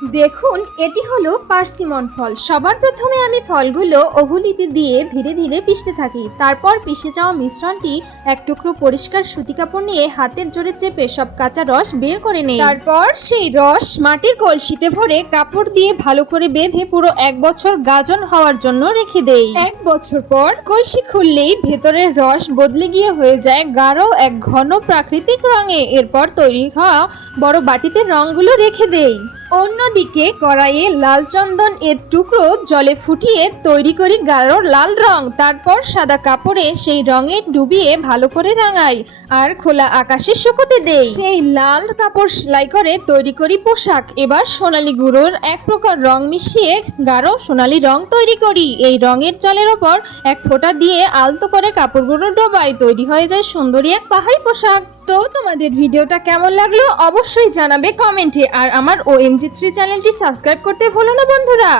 দেখুন, এটি হলো পার্সিমন ফল। সবার প্রথমে আমি ফলগুলো ওভুলিতে দিয়ে ধীরে ধীরে পিষতে থাকি। তারপর পিষে যাওয়া মিশ্রণটি এক টুকরো পরিষ্কার সুতি কাপড় নিয়ে হাতের জোরে চেপে সব কাঁচা রস বের করে নেই। তারপর সেই রস মাটির কলসিতে ভরে কাপড় দিয়ে ভালো করে বেঁধে পুরো 1 বছর গাজন হওয়ার জন্য রেখে দেই। 1 বছর পর কলসি খুললেই ভেতরের রস বদলে গিয়ে হয়ে যায় গাঢ় এক ঘন প্রাকৃতিক রঙে। এরপর তৈরি হওয়া বড় বাটিতে রঙগুলো রেখে দেই। অন্যদিকে কড়াইয়ে লাল চন্দন এর টুকরো জলে ফুটিয়ে তৈরি করি গাঢ় লাল রং। তারপর সাদা কাপড়ে সেই রঙে ডুবিয়ে ভালো করে রাঙাই আর খোলা আকাশে শুকোতে দেই। সেই লাল কাপড় সেলাই করে তৈরি করি পোশাক। এবার সোনালী গুঁড়োর এক প্রকার রং মিশিয়ে গাঢ় সোনালী রং তৈরি করি। এই রঙের জলের ওপর এক ফোঁটা দিয়ে আলতো করে কাপড়গুলো ডোবাই। তৈরি হয়ে যায় সুন্দরী এক পাহাড়ি পোশাক। তো তোমাদের ভিডিওটা কেমন লাগলো অবশ্যই জানাবে কমেন্টে। আর আমার OMG3 চ্যানেলটি সাবস্ক্রাইব করতে ভুলো না বন্ধুরা।